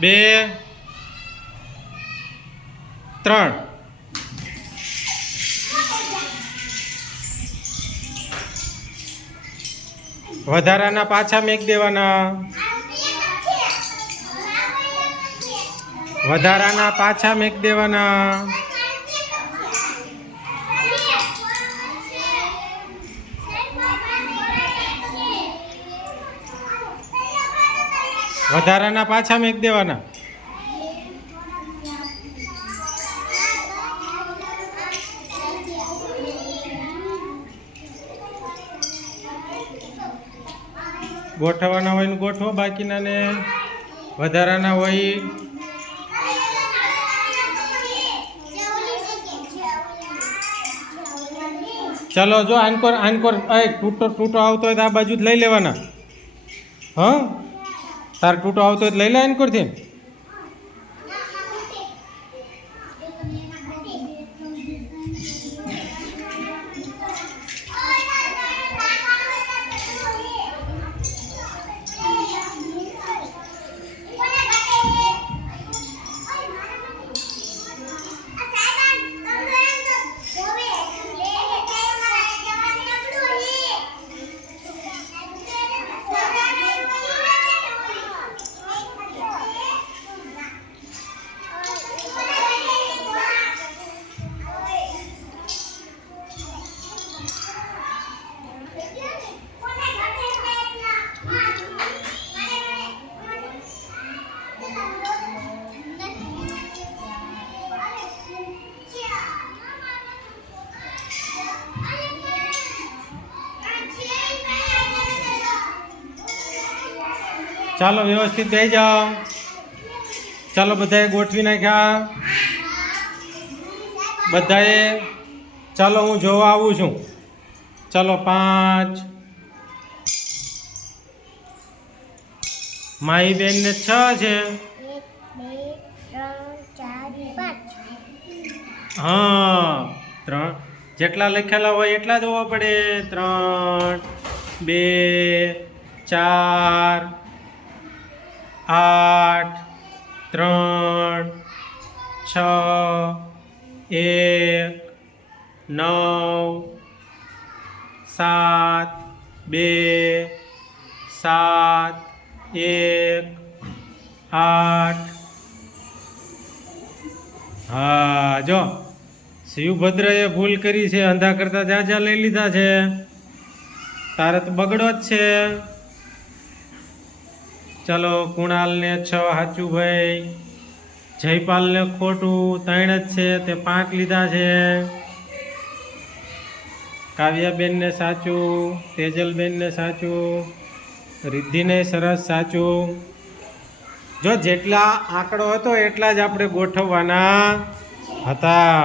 2 3 વધારાના પાછા મેક દેવાના. વધારાના પાછા મેક દેવાના. વધારાના પાછા મેક દેવાના. ગોઠવવાના હોય ને ગોઠવો, બાકીના ને વધારાના હોય. ચલો જો આનકોર આનકોર ટૂટો આવતો હોય તો આ બાજુ જ લઈ લેવાના. હા, તાર ટૂટો આવતો હોય તો લઈ લે આનકોરથી. ચાલો વ્યવસ્થિત બેસી જાઓ. ચાલો બધાએ ગોઠવી નાખ્યા બધાએ. ચાલો હું જોવા આવું છું. ચાલો 5, મારી બેનને 6 છે. 1 2 3 4 5. હા, 3 જેટલા લખેલા હોય એટલા જ હોવા પડે. 3 2 4 8 3 6 1 9 7 2 7 1 8. હા જો શિવભદ્રએ ભૂલ કરી છે. અંધા કરતા જ્યાં લઈ લીધા છે. તારે તો બગડો જ છે. ચલો કુણાલને 6 સાચું ભાઈ. જયપાલને ખોટું 3 જ છે, તે 5 લીધા છે. કાવ્યાબેનને સાચું, તેજલબેનને સાચું, રિદ્ધિને સરસ સાચું. જો જેટલા આંકડો હતો એટલા જ આપણે ગોઠવવાના હતા.